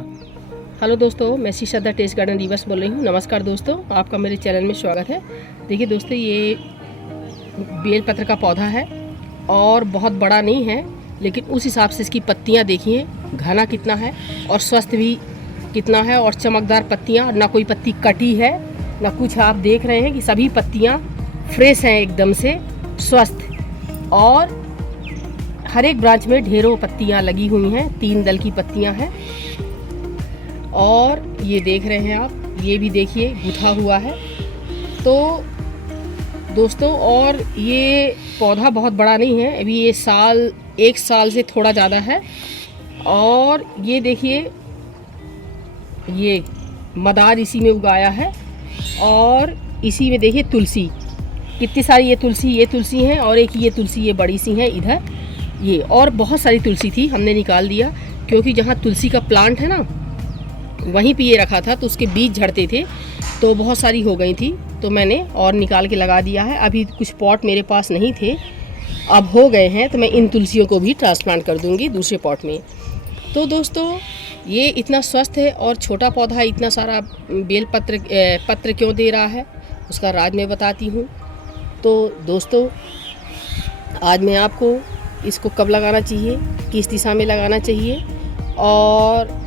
Hello दोस्तों, मैं श्रीश्रद्धा test garden reverse बोल रही हूँ। नमस्कार दोस्तों, आपका मेरे चैनल में स्वागत है। देखिए दोस्तों, ये बेलपत्र का पौधा है और बहुत बड़ा नहीं है, लेकिन उस हिसाब से इसकी पत्तियाँ देखिए घना कितना है और स्वस्थ भी कितना है और चमकदार पत्तियाँ, ना कोई पत्ती कटी है ना कुछ। आप देख रहे हैं कि सभी पत्तियाँ फ्रेश हैं, एकदम से स्वस्थ, और हर एक ब्रांच में ढेरों पत्तियाँ लगी हुई हैं। 3 दल की पत्तियाँ हैं और ये देख रहे हैं आप, ये भी देखिए गुथा हुआ है। तो दोस्तों, और ये पौधा बहुत बड़ा नहीं है, अभी ये 1 साल से थोड़ा ज़्यादा है। और ये देखिए, ये मदार इसी में उगाया है और इसी में देखिए तुलसी, कितनी सारी ये तुलसी हैं और एक ये तुलसी ये बड़ी सी है इधर, ये और बहुत सारी तुलसी थी, हमने निकाल दिया क्योंकि जहाँ तुलसी का प्लांट है ना वहीं पे ये रखा था, तो उसके बीज झड़ते थे तो बहुत सारी हो गई थी, तो मैंने और निकाल के लगा दिया है। अभी कुछ पॉट मेरे पास नहीं थे, अब हो गए हैं, तो मैं इन तुलसियों को भी ट्रांसप्लांट कर दूंगी दूसरे पॉट में। तो दोस्तों, ये इतना स्वस्थ है और छोटा पौधा इतना सारा पत्र क्यों दे रहा है, उसका राज मैं बताती हूँ। तो दोस्तों, आज मैं आपको इसको कब लगाना चाहिए, किस दिशा में लगाना चाहिए और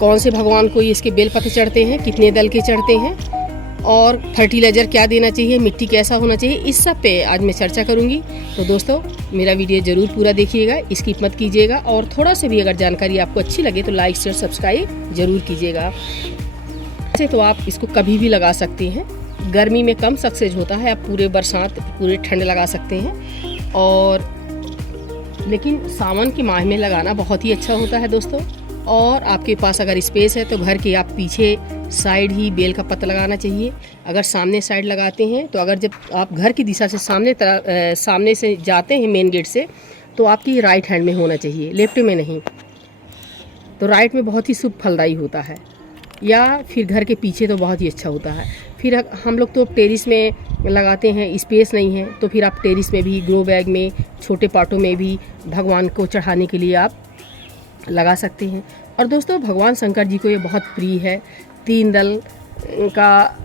कौन से भगवान को ये इसके बेलपत्र चढ़ते हैं, कितने दल के चढ़ते हैं और फर्टिलाइज़र क्या देना चाहिए, मिट्टी कैसा होना चाहिए, इस सब पे आज मैं चर्चा करूंगी। तो दोस्तों, मेरा वीडियो ज़रूर पूरा देखिएगा, स्किप मत कीजिएगा, और थोड़ा सा भी अगर जानकारी आपको अच्छी लगे तो लाइक शेयर सब्सक्राइब ज़रूर कीजिएगा। ऐसे तो आप इसको कभी भी लगा सकते हैं, गर्मी में कम सक्सेस होता है, आप पूरे बरसात पूरे ठंड लगा सकते हैं, और लेकिन सावन के माह में लगाना बहुत ही अच्छा होता है दोस्तों। और आपके पास अगर स्पेस है तो घर के आप पीछे साइड ही बेल का पत्ता लगाना चाहिए। अगर सामने साइड लगाते हैं तो अगर जब आप घर की दिशा से सामने से जाते हैं मेन गेट से, तो आपकी राइट हैंड में होना चाहिए, लेफ्ट में नहीं। तो राइट में बहुत ही शुभ फलदायी होता है, या फिर घर के पीछे तो बहुत ही अच्छा होता है। फिर हम लोग तो टेरिस में लगाते हैं, स्पेस नहीं है, तो फिर आप टेरिस में भी, ग्रो बैग में, छोटे पाटों में भी भगवान को चढ़ाने के लिए आप लगा सकते हैं। और दोस्तों, भगवान शंकर जी को ये बहुत प्रिय है। 3 दल का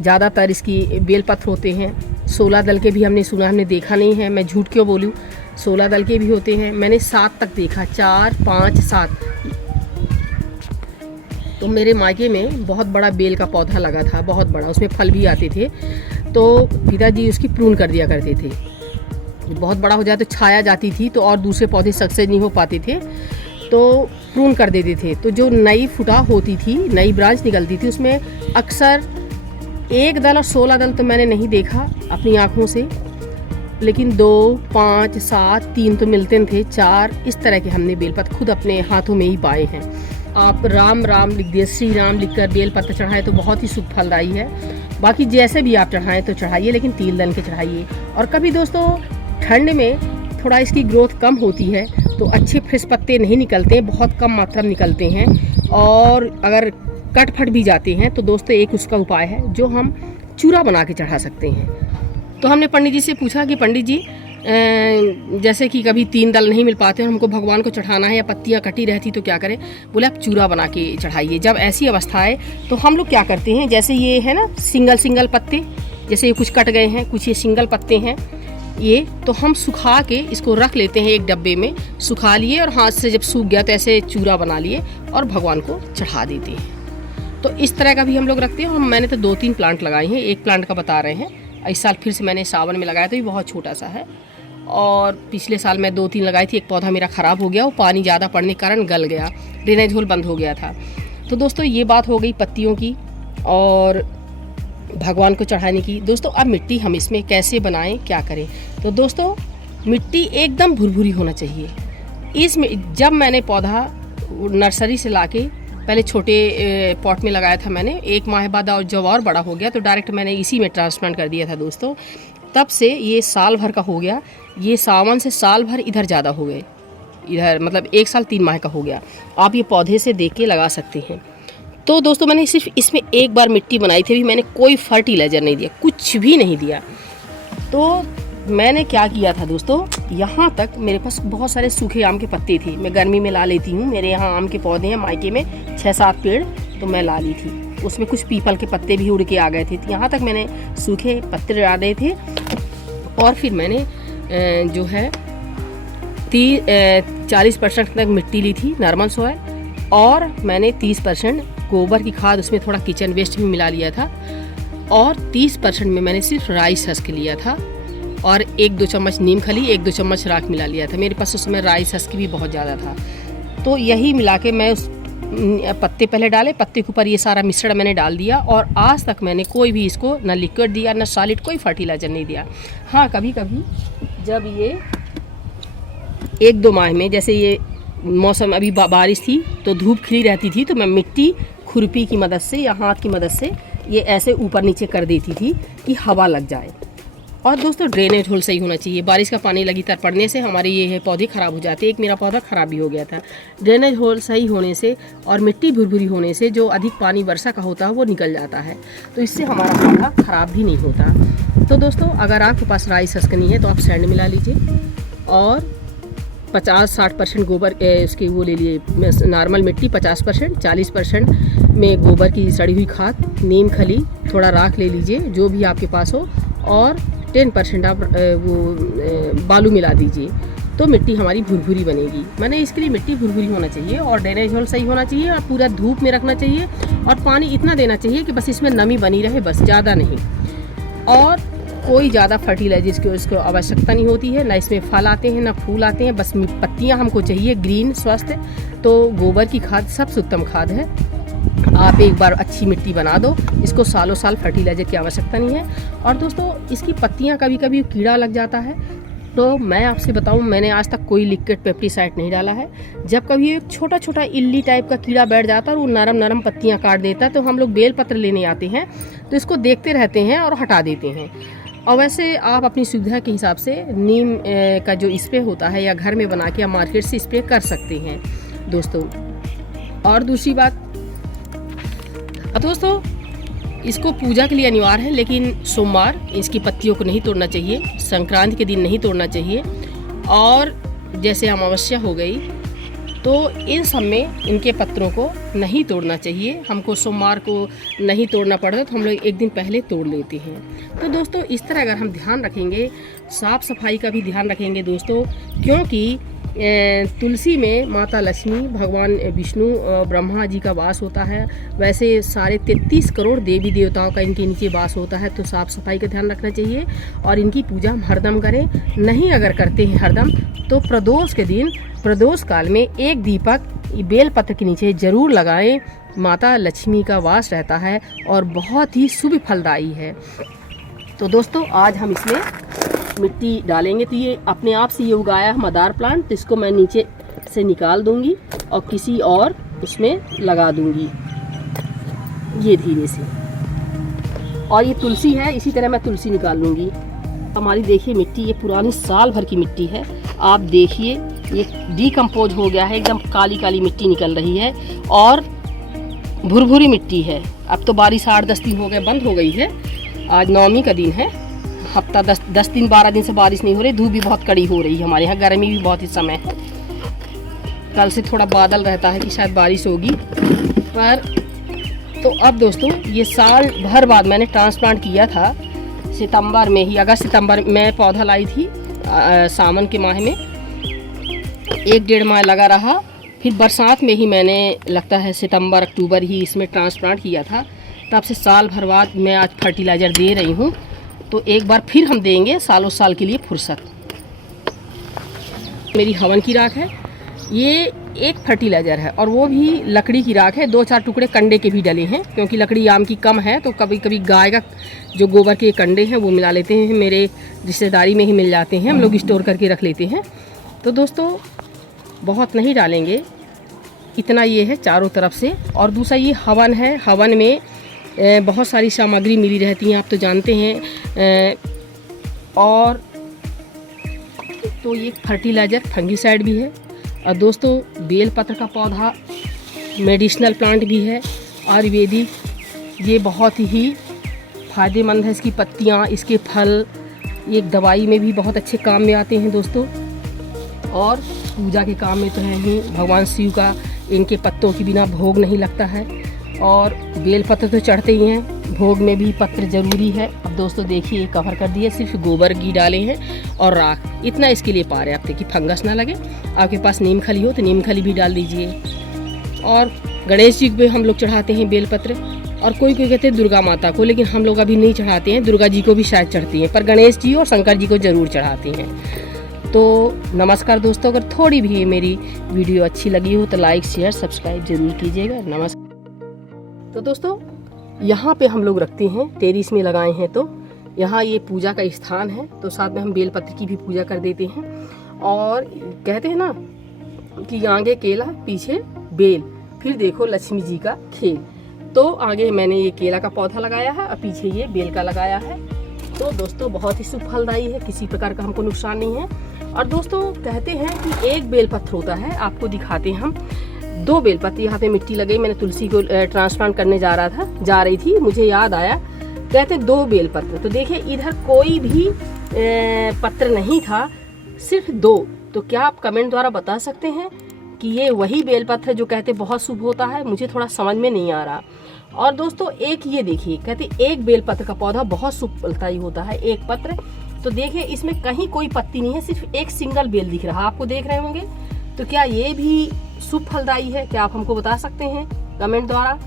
ज़्यादातर इसकी बेलपत्र होते हैं। 16 दल के भी हमने सुना, हमने देखा नहीं है, मैं झूठ क्यों बोलूँ, 16 दल के भी होते हैं। मैंने 7 तक देखा, 4, 5, 7। तो मेरे मायके में बहुत बड़ा बेल का पौधा लगा था, बहुत बड़ा, उसमें फल भी आते थे। तो पिताजी उसकी प्रून कर दिया करते थे, बहुत बड़ा हो जाए तो छाया जाती थी, तो और दूसरे पौधे सक्सेस नहीं हो पाते थे, तो प्रून कर देते थे। तो जो नई फुटा होती थी, नई ब्रांच निकलती थी, उसमें अक्सर 1 दल और 16 दल तो मैंने नहीं देखा अपनी आँखों से, लेकिन 2, 5, 7, 3 तो मिलते थे, 4 इस तरह के हमने बेलपत्र खुद अपने हाथों में ही पाए हैं। आप राम राम लिख दिए, श्री राम लिखकर बेलपत्र चढ़ाएं तो बहुत ही शुभ फलदायी है। बाकी जैसे भी आप चढ़ाएं तो चढ़ाइए, लेकिन 3 दल के चढ़ाइए। और कभी दोस्तों ठंड में थोड़ा इसकी ग्रोथ कम होती है तो अच्छे फ्रेश पत्ते नहीं निकलते, बहुत कम मात्रा में निकलते हैं, और अगर कट फट भी जाते हैं तो दोस्तों एक उसका उपाय है जो हम चूरा बना के चढ़ा सकते हैं। तो हमने पंडित जी से पूछा कि पंडित जी, जैसे कि कभी 3 दल नहीं मिल पाते और हमको भगवान को चढ़ाना है या पत्तियां कटी रहती तो क्या करें। बोले आप चूरा बना के चढ़ाइए। जब ऐसी अवस्था है तो हम लोग क्या करते हैं, जैसे ये है ना सिंगल पत्ते, जैसे ये कुछ कट गए हैं, कुछ ये सिंगल पत्ते हैं, ये तो हम सुखा के इसको रख लेते हैं एक डब्बे में, सुखा लिए और हाथ से जब सूख गया तो ऐसे चूरा बना लिए और भगवान को चढ़ा देते हैं। तो इस तरह का भी हम लोग रखते हैं। और मैंने तो 2-3 प्लांट लगाए हैं, एक प्लांट का बता रहे हैं, इस साल फिर से मैंने सावन में लगाया, तो ये बहुत छोटा सा है। और पिछले साल मैं 2-3 लगाई थी, एक पौधा मेरा ख़राब हो गया, वो पानी ज़्यादा पड़ने के कारण गल गया, ड्रेनेज होल बंद हो गया था। तो दोस्तों, ये बात हो गई पत्तियों की और भगवान को चढ़ाने की। दोस्तों, अब मिट्टी हम इसमें कैसे बनाएं, क्या करें। तो दोस्तों, मिट्टी एकदम भुरभुरी होना चाहिए। इसमें जब मैंने पौधा नर्सरी से लाके पहले छोटे पॉट में लगाया था मैंने, 1 माह बाद और जब और बड़ा हो गया तो डायरेक्ट मैंने इसी में ट्रांसप्लांट कर दिया था दोस्तों। तब से ये साल भर का हो गया, ये सावन से साल भर इधर ज़्यादा हो गए, इधर मतलब 1 साल 3 माह का हो गया। आप ये पौधे से देख के लगा सकते हैं। तो दोस्तों, मैंने सिर्फ इसमें एक बार मिट्टी बनाई थी, अभी मैंने कोई फर्टिलाइज़र नहीं दिया, कुछ भी नहीं दिया। तो मैंने क्या किया था दोस्तों, यहाँ तक मेरे पास बहुत सारे सूखे आम के पत्ते थे, मैं गर्मी में ला लेती हूँ, मेरे यहाँ आम के पौधे हैं मायके में 6-7 पेड़, तो मैं ला ली थी। उसमें कुछ पीपल के पत्ते भी उड़ के आ गए थे, तो यहाँ तक मैंने सूखे पत्ते डाले थे। और फिर मैंने जो है 40% तक मिट्टी ली थी, नॉर्मल सॉइल, और मैंने 30% गोबर की खाद, उसमें थोड़ा किचन वेस्ट भी मिला लिया था, और 30% में मैंने सिर्फ राइस हस्क लिया था, और 1-2 चम्मच नीम खली, 1-2 चम्मच राख मिला लिया था। मेरे पास उस समय राइस हस्क भी बहुत ज़्यादा था। तो यही मिला के मैं उस पत्ते पहले डाले, पत्ते के ऊपर ये सारा मिश्रण मैंने डाल दिया, और आज तक मैंने कोई भी इसको ना लिक्विड दिया ना सॉलिड, कोई फर्टिलाइज़र नहीं दिया। हाँ, कभी कभी जब ये 1-2 माह में, जैसे ये मौसम अभी बारिश थी तो धूप खिली रहती थी, तो मैं मिट्टी खुरपी की मदद से या हाथ की मदद से ये ऐसे ऊपर नीचे कर देती थी कि हवा लग जाए। और दोस्तों ड्रेनेज होल सही होना चाहिए, बारिश का पानी लगातार पड़ने से हमारे ये पौधे ख़राब हो जाते हैं। एक मेरा पौधा ख़राब भी हो गया था। ड्रेनेज होल सही होने से और मिट्टी भुरभुरी होने से जो अधिक पानी वर्षा का होता है वो निकल जाता है, तो इससे हमारा पौधा ख़राब भी नहीं होता। तो दोस्तों अगर आपके पास राइस हस्क नहीं है तो आप सैंड मिला लीजिए, और 50-60% गोबर उसकी वो ले लिए, नॉर्मल मिट्टी 50%, 40% में गोबर की सड़ी हुई खाद, नीम खली, थोड़ा राख ले लीजिए जो भी आपके पास हो, और 10% आप वो बालू मिला दीजिए, तो मिट्टी हमारी भुरभुरी बनेगी। मैंने इसके लिए मिट्टी भुरभुरी होना चाहिए और ड्रेनेज होल सही होना चाहिए, और पूरा धूप में रखना चाहिए, और पानी इतना देना चाहिए कि बस इसमें नमी बनी रहे, बस ज़्यादा नहीं। और कोई ज़्यादा फर्टिलाइजर्स की इसको आवश्यकता नहीं होती है, ना इसमें फल आते हैं ना फूल आते हैं, बस पत्तियां हमको चाहिए ग्रीन स्वस्थ। तो गोबर की खाद सबसे उत्तम खाद है। आप एक बार अच्छी मिट्टी बना दो, इसको सालों साल फर्टिलाइजर की आवश्यकता नहीं है। और दोस्तों इसकी पत्तियां कभी कभी कीड़ा लग जाता है, तो मैं आपसे बताऊं, मैंने आज तक कोई लिक्विड पेस्टिसाइड नहीं डाला है। जब कभी एक छोटा छोटा इल्ली टाइप का कीड़ा बैठ जाता है और वो नरम नरम पत्तियां काट देता है, तो हम लोग बेलपत्र लेने आते हैं, तो इसको देखते रहते हैं और हटा देते हैं। और वैसे आप अपनी सुविधा के हिसाब से नीम का जो स्प्रे होता है या घर में बना के या मार्केट से स्प्रे कर सकते हैं दोस्तों। और दूसरी बात दोस्तों, इसको पूजा के लिए अनिवार्य है, लेकिन सोमवार इसकी पत्तियों को नहीं तोड़ना चाहिए, संक्रांति के दिन नहीं तोड़ना चाहिए, और जैसे अमावस्या हो गई तो इन सब में इनके पत्रों को नहीं तोड़ना चाहिए। हमको सोमवार को नहीं तोड़ना पड़ता तो हम लोग एक दिन पहले तोड़ लेते हैं। तो दोस्तों इस तरह अगर हम ध्यान रखेंगे, साफ़ सफाई का भी ध्यान रखेंगे दोस्तों, क्योंकि तुलसी में माता लक्ष्मी, भगवान विष्णु, ब्रह्मा जी का वास होता है। वैसे सारे 33 करोड़ देवी देवताओं का इनके नीचे वास होता है, तो साफ़ सफाई का ध्यान रखना चाहिए और इनकी पूजा हम हरदम करें। नहीं अगर करते हैं हरदम, तो प्रदोष के दिन, प्रदोष काल में एक दीपक बेलपत्र के नीचे ज़रूर लगाएं। माता लक्ष्मी का वास रहता है और बहुत ही शुभ फलदायी है। तो दोस्तों आज हम इसमें मिट्टी डालेंगे, तो ये अपने आप से ये उगाया है मदार प्लांट, तो इसको मैं नीचे से निकाल दूंगी और किसी और उसमें लगा दूंगी ये धीरे से। और ये तुलसी है, इसी तरह मैं तुलसी निकाल लूँगी। हमारी देखिए मिट्टी, ये पुरानी साल भर की मिट्टी है। आप देखिए ये डिकम्पोज हो गया है, एकदम काली काली मिट्टी निकल रही है और भुरभुरी मिट्टी है। अब तो बारिश 8-10 दिन हो गए बंद हो गई है। आज नवमी का दिन है, हफ्ता 10 दिन 12 दिन से बारिश नहीं हो रही। धूप भी बहुत कड़ी हो रही है, हमारे यहाँ गर्मी भी बहुत इस समय है। कल से थोड़ा बादल रहता है कि शायद बारिश होगी, पर तो अब दोस्तों ये साल भर बाद मैंने ट्रांसप्लांट किया था, सितंबर में ही, अगस्त सितंबर में पौधा लाई थी। सावन के माह में 1-1.5 माह लगा रहा, फिर बरसात में ही मैंने लगता है सितंबर अक्टूबर ही इसमें ट्रांसप्लांट किया था। तब से साल भर बाद मैं आज फर्टिलाइज़र दे रही हूँ, तो एक बार फिर हम देंगे सालों साल के लिए फुर्सत। मेरी हवन की राख है, ये एक फर्टिलाइज़र है और वो भी लकड़ी की राख है। 2-4 टुकड़े कंडे के भी डले हैं, क्योंकि लकड़ी आम की कम है, तो कभी कभी गाय का जो गोबर के कंडे हैं वो मिला लेते हैं। मेरे रिश्तेदारी में ही मिल जाते हैं, हम लोग स्टोर करके रख लेते हैं। तो दोस्तों बहुत नहीं डालेंगे, इतना ये है चारों तरफ से। और दूसरा ये हवन है, हवन में बहुत सारी सामग्री मिली रहती हैं, आप तो जानते हैं। और तो ये फर्टिलाइज़र फंगीसाइड भी है। और दोस्तों बेलपत्र का पौधा मेडिसिनल प्लांट भी है, आयुर्वेदिक, ये बहुत ही फ़ायदेमंद है। इसकी पत्तियाँ, इसके फल ये दवाई में भी बहुत अच्छे काम में आते हैं दोस्तों, और पूजा के काम में तो है ही। भगवान शिव का इनके पत्तों के बिना भोग नहीं लगता है, और बेलपत्र तो चढ़ते ही हैं, भोग में भी पत्र जरूरी है। अब दोस्तों देखिए कवर कर दिए, सिर्फ गोबर घी डाले हैं और राख, इतना इसके लिए पर्याप्त है कि फंगस ना लगे। आपके पास नीम खली हो तो नीम खली भी डाल दीजिए। और गणेश जी पे हम लोग चढ़ाते हैं बेलपत्र, और कोई कहते हैं दुर्गा माता को, लेकिन हम लोग अभी नहीं चढ़ाते हैं। दुर्गा जी को भी शायद चढ़ती हैं, पर गणेश जी और शंकर जी को ज़रूर चढ़ाते हैं। तो नमस्कार दोस्तों, अगर थोड़ी भी मेरी वीडियो अच्छी लगी हो तो लाइक शेयर सब्सक्राइब जरूर कीजिएगा। नमस्कार। तो दोस्तों यहाँ पे हम लोग रखते हैं, टेरिस में लगाए हैं, तो यहाँ ये पूजा का स्थान है, तो साथ में हम बेलपत्र की भी पूजा कर देते हैं। और कहते हैं ना कि आगे केला पीछे बेल, फिर देखो लक्ष्मी जी का खेल। तो आगे मैंने ये केला का पौधा लगाया है और पीछे ये बेल का लगाया है। तो दोस्तों बहुत ही शुभ फलदायी है, किसी प्रकार का हमको नुकसान नहीं है। और दोस्तों कहते हैं कि एक बेलपत्र होता है, आपको दिखाते हैं हम। 2 बेलपत्र, यहाँ पे मिट्टी लगी, मैंने तुलसी को ट्रांसप्लांट करने जा रही थी, मुझे याद आया, कहते हैं 2 बेलपत्र। तो देखिए इधर कोई भी पत्र नहीं था, सिर्फ 2। तो क्या आप कमेंट द्वारा बता सकते हैं कि ये वही बेलपत्र जो कहते बहुत शुभ होता है? मुझे थोड़ा समझ में नहीं आ रहा। और दोस्तों एक ये देखिए, कहते एक बेलपत्र का पौधा बहुत शुभ फलदायी होता है, एक पत्र। तो देखिए इसमें कहीं कोई पत्ती नहीं है, सिर्फ एक सिंगल बेल दिख रहा, आपको देख रहे होंगे। तो क्या ये भी शुभ फलदायी है? क्या आप हमको बता सकते हैं कमेंट द्वारा?